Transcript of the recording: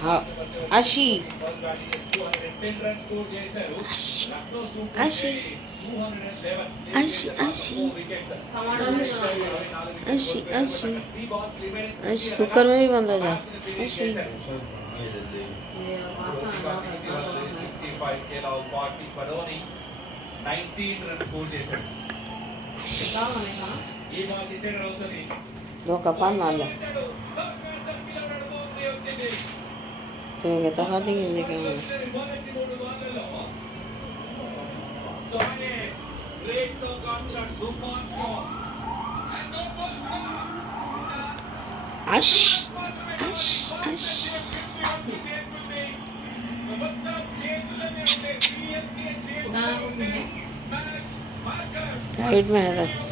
हाँ, अशी अशी अशी अशी अशी अशी अशी कुकर में भी बंद हो जा अशी दो कपाल नाल तुम्हें कहता हाँ देंगे अश अश अश राइट में है